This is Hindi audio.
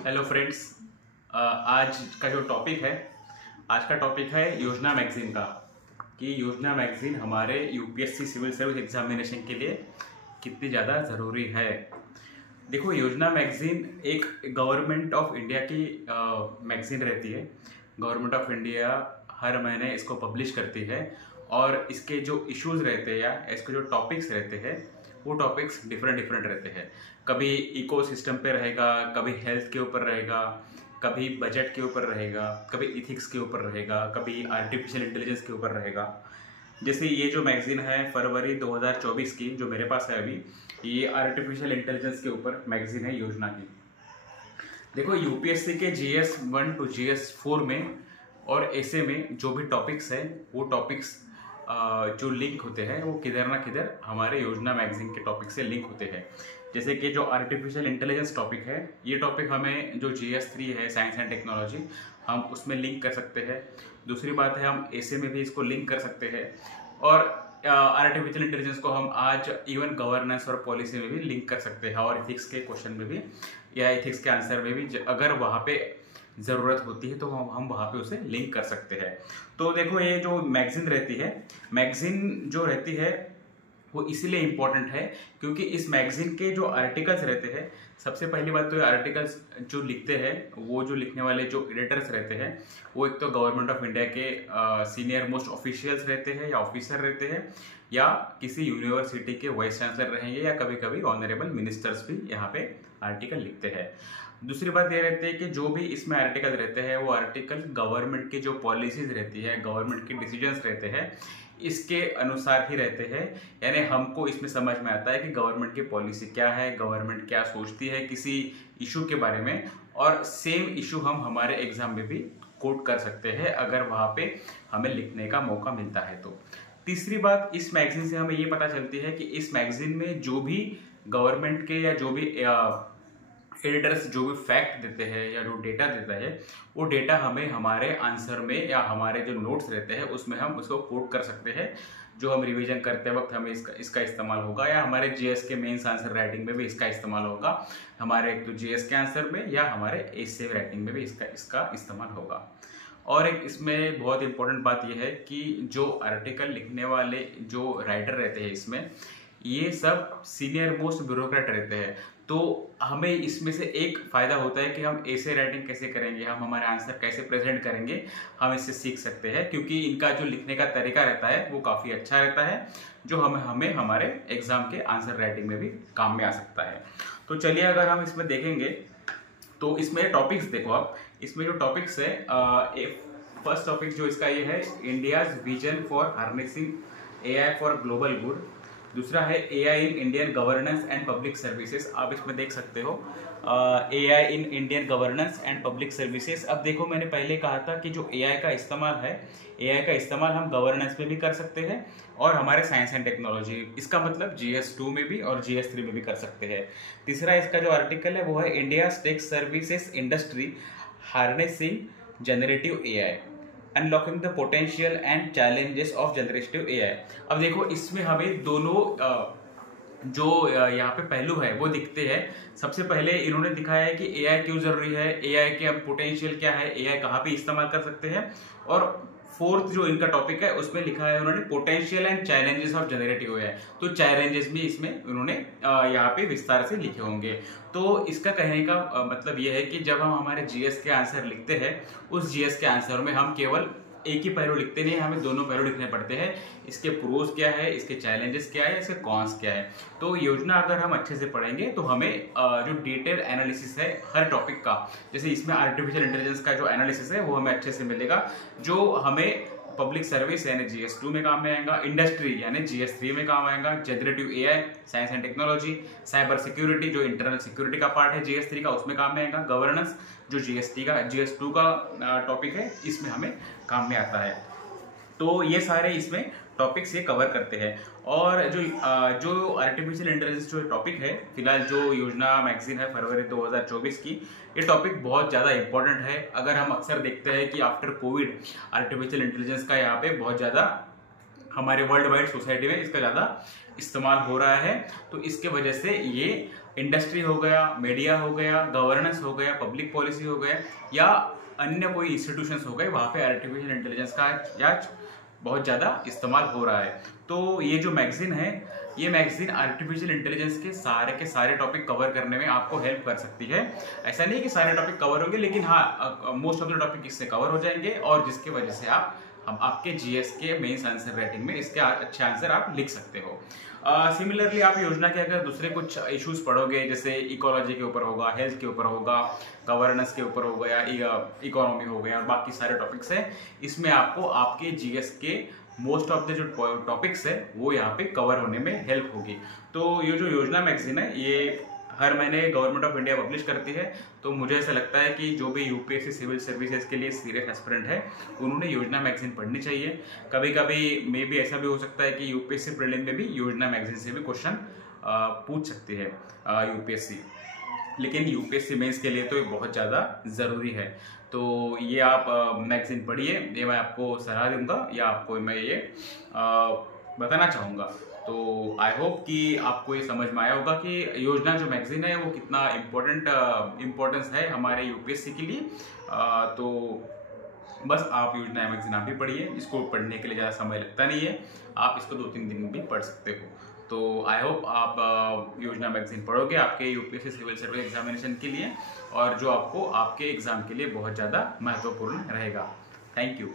Hello friends. आज का जो टॉपिक है, आज का टॉपिक है योजना मैगजीन का, कि योजना मैगजीन हमारे यूपीएससी सिविल सर्विस एग्जामिनेशन के लिए कितनी ज़्यादा ज़रूरी है। देखो, योजना मैगजीन एक गवर्नमेंट ऑफ इंडिया की मैगजीन रहती है। गवर्नमेंट ऑफ इंडिया हर महीने इसको पब्लिश करती है और इसके जो इश्यूज़ रहते हैं या इसके जो टॉपिक्स रहते हैं वो टॉपिक्स डिफरेंट रहते हैं। कभी इकोसिस्टम पे रहेगा, कभी हेल्थ के ऊपर रहेगा, कभी बजट के ऊपर रहेगा, कभी इथिक्स के ऊपर रहेगा, कभी आर्टिफिशियल इंटेलिजेंस के ऊपर रहेगा। जैसे ये जो मैगजीन है फरवरी 2024 की जो मेरे पास है अभी, ये आर्टिफिशियल इंटेलिजेंस के ऊपर मैगजीन है योजना की। देखो, यूपीएससी के GS 1 to GS 4 में और ऐसे में जो भी टॉपिक्स है वो टॉपिक्स जो लिंक होते हैं वो किधर ना किधर हमारे योजना मैगजीन के टॉपिक से लिंक होते हैं। जैसे कि जो आर्टिफिशियल इंटेलिजेंस टॉपिक है, ये टॉपिक हमें जो GS 3 है साइंस एंड टेक्नोलॉजी, हम उसमें लिंक कर सकते हैं। दूसरी बात है, हम ऐसे में भी इसको लिंक कर सकते हैं और आर्टिफिशियल इंटेलिजेंस को हम आज इवन गवर्नेंस और पॉलिसी में भी लिंक कर सकते हैं और इथिक्स के क्वेश्चन में भी या इथिक्स के आंसर में भी अगर वहाँ पे ज़रूरत होती है तो हम वहाँ पे उसे लिंक कर सकते हैं। तो देखो, ये जो मैगजीन रहती है, मैगजीन जो रहती है वो इसीलिए इम्पोर्टेंट है क्योंकि इस मैगजीन के जो आर्टिकल्स रहते हैं, सबसे पहली बात तो ये आर्टिकल्स जो लिखते हैं, वो जो लिखने वाले जो एडिटर्स रहते हैं वो एक तो गवर्नमेंट ऑफ इंडिया के सीनियर मोस्ट ऑफिशियल्स रहते हैं या ऑफिसर रहते हैं, या किसी यूनिवर्सिटी के वाइस चांसलर रहेंगे, या कभी कभी ऑनरेबल मिनिस्टर्स भी यहाँ पे आर्टिकल लिखते हैं। दूसरी बात ये रहती है कि जो भी इसमें आर्टिकल रहते हैं वो आर्टिकल गवर्नमेंट की जो पॉलिसीज रहती है, गवर्नमेंट के डिसीजंस रहते हैं, इसके अनुसार ही रहते हैं। यानी हमको इसमें समझ में आता है कि गवर्नमेंट की पॉलिसी क्या है, गवर्नमेंट क्या सोचती है किसी इशू के बारे में, और सेम इशू हम हमारे एग्जाम में भी कोट कर सकते हैं अगर वहाँ पे हमें लिखने का मौका मिलता है तो। तीसरी बात, इस मैगजीन से हमें ये पता चलती है कि इस मैगजीन में जो भी गवर्नमेंट के या जो भी एडिटर्स जो भी फैक्ट देते हैं या जो डेटा देता है वो डेटा हमें हमारे आंसर में या हमारे जो नोट्स रहते हैं उसमें हम उसको कोट कर सकते हैं, जो हम रिवीजन करते वक्त हमें इसका इस्तेमाल होगा, या हमारे GS के मेंस आंसर राइटिंग में भी इसका इस्तेमाल होगा, हमारे एक तो GS के आंसर में या हमारे एसे राइटिंग में भी इसका इस्तेमाल होगा। और एक इसमें बहुत इंपॉर्टेंट बात यह है कि जो आर्टिकल लिखने वाले जो राइटर रहते हैं इसमें, ये सब सीनियर मोस्ट ब्यूरोक्रेट रहते हैं। तो हमें इसमें से एक फ़ायदा होता है कि हम ऐसे राइटिंग कैसे करेंगे, हम हमारे आंसर कैसे प्रेजेंट करेंगे, हम इससे सीख सकते हैं, क्योंकि इनका जो लिखने का तरीका रहता है वो काफ़ी अच्छा रहता है, जो हमें हमारे एग्जाम के आंसर राइटिंग में भी काम में आ सकता है। तो चलिए, अगर हम इसमें देखेंगे तो इसमें टॉपिक्स देखो आप, इसमें जो टॉपिक्स है, फर्स्ट टॉपिक जो इसका ये है, India's vision for harnessing AI for global good. दूसरा है AI in Indian governance and public services. आप इसमें देख सकते हो AI in Indian governance and public services. अब देखो, मैंने पहले कहा था कि जो AI का इस्तेमाल है, AI का इस्तेमाल हम गवर्नेंस में भी कर सकते हैं और हमारे साइंस एंड टेक्नोलॉजी, इसका मतलब GS 2 में भी और GS 3 में भी कर सकते हैं। तीसरा इसका जो आर्टिकल है वो है India tech services industry harnessing generative AI, unlocking the potential and challenges of generative AI। अब देखो, इसमें हमें दोनों जो यहाँ पे पहलू है वो दिखते हैं। सबसे पहले इन्होंने दिखाया है कि AI क्यों जरूरी है, AI के पोटेंशियल क्या है, AI कहाँ पे इस्तेमाल कर सकते हैं, और फोर्थ जो इनका टॉपिक है उसमें लिखा है उन्होंने potential and challenges of generative AI। तो चैलेंजेस भी इसमें उन्होंने यहाँ पे विस्तार से लिखे होंगे। तो इसका कहने का मतलब ये है कि जब हम हमारे GS के आंसर लिखते हैं, उस GS के आंसर में हम केवल एक ही पहलू लिखते नहीं, हमें दोनों पहलू लिखने पड़ते हैं। इसके प्रोज क्या है, इसके चैलेंजेस क्या है, इसके कॉन्स क्या है। तो योजना अगर हम अच्छे से पढ़ेंगे तो हमें जो डिटेल एनालिसिस है हर टॉपिक का, जैसे इसमें आर्टिफिशियल इंटेलिजेंस का जो एनालिसिस है वो हमें अच्छे से मिलेगा, जो हमें पब्लिक सर्विस यानी GS 2 में काम में आएगा, इंडस्ट्री यानी GS 3 में काम आएगा, generative AI science and technology, cyber security जो इंटरनल सिक्योरिटी का पार्ट है GS 3 का उसमें काम में आएगा, गवर्नेंस जो GS 2 का टॉपिक है इसमें हमें काम में आता है। तो ये सारे इसमें टॉपिक्स ये कवर करते हैं। और जो आर्टिफिशियल इंटेलिजेंस जो टॉपिक है, फिलहाल जो योजना मैगजीन है फरवरी 2024 की, ये टॉपिक बहुत ज़्यादा इंपॉर्टेंट है। अगर हम अक्सर देखते हैं कि आफ्टर कोविड आर्टिफिशियल इंटेलिजेंस का यहाँ पे बहुत ज़्यादा हमारे वर्ल्ड वाइड सोसाइटी में इसका ज़्यादा इस्तेमाल हो रहा है, तो इसके वजह से ये इंडस्ट्री हो गया, मीडिया हो गया, गवर्नेंस हो गया, पब्लिक पॉलिसी हो गया, या अन्य कोई इंस्टीट्यूशंस हो गए, वहाँ पे आर्टिफिशियल इंटेलिजेंस का आज बहुत ज़्यादा इस्तेमाल हो रहा है। तो ये जो मैगजीन है, ये मैगजीन आर्टिफिशियल इंटेलिजेंस के सारे टॉपिक कवर करने में आपको हेल्प कर सकती है। ऐसा नहीं कि सारे टॉपिक कवर होंगे, लेकिन हाँ, मोस्ट ऑफ द टॉपिक इससे कवर हो जाएंगे, और जिसकी वजह से हम आपके जीएस के मेंस आंसर राइटिंग में इसके अच्छे आंसर आप लिख सकते हो। सिमिलरली आप योजना के अगर दूसरे कुछ इश्यूज पढ़ोगे, जैसे इकोलॉजी के ऊपर होगा, हेल्थ के ऊपर होगा, गवर्नेंस के ऊपर होगा, या इकोनॉमी हो गया, और बाकी सारे टॉपिक्स हैं, इसमें आपको आपके जीएस के मोस्ट ऑफ द जो टॉपिक्स है वो यहाँ पे कवर होने में हेल्प होगी। तो ये जो योजना मैगजीन है, ये हर महीने गवर्नमेंट ऑफ इंडिया पब्लिश करती है। तो मुझे ऐसा लगता है कि जो भी यूपीएससी सिविल सर्विसेज के लिए सीरियस एस्पिरेंट है, उन्होंने योजना मैगजीन पढ़नी चाहिए। कभी कभी मे भी ऐसा भी हो सकता है कि यूपीएससी प्रीलिम में भी योजना मैगजीन से भी क्वेश्चन पूछ सकती है यूपीएससी, लेकिन यूपीएससी मेंस के लिए तो ये बहुत ज़्यादा ज़रूरी है। तो ये आप मैगजीन पढ़िए, ये मैं आपको सलाह दूंगा, या आपको मैं ये बताना चाहूँगा। तो आई होप कि आपको ये समझ में आया होगा कि योजना जो मैगजीन है वो कितना इम्पोर्टेंस है हमारे यूपीएससी के लिए। तो बस आप योजना मैगजीन आप भी पढ़िए, इसको पढ़ने के लिए ज़्यादा समय लगता नहीं है, आप इसको 2-3 दिन में भी पढ़ सकते हो। तो आई होप आप योजना मैगजीन पढ़ोगे आपके यूपीएससी सिविल सर्विस एग्जामिनेशन के लिए, और जो आपको आपके एग्जाम के लिए बहुत ज़्यादा महत्वपूर्ण रहेगा। Thank you.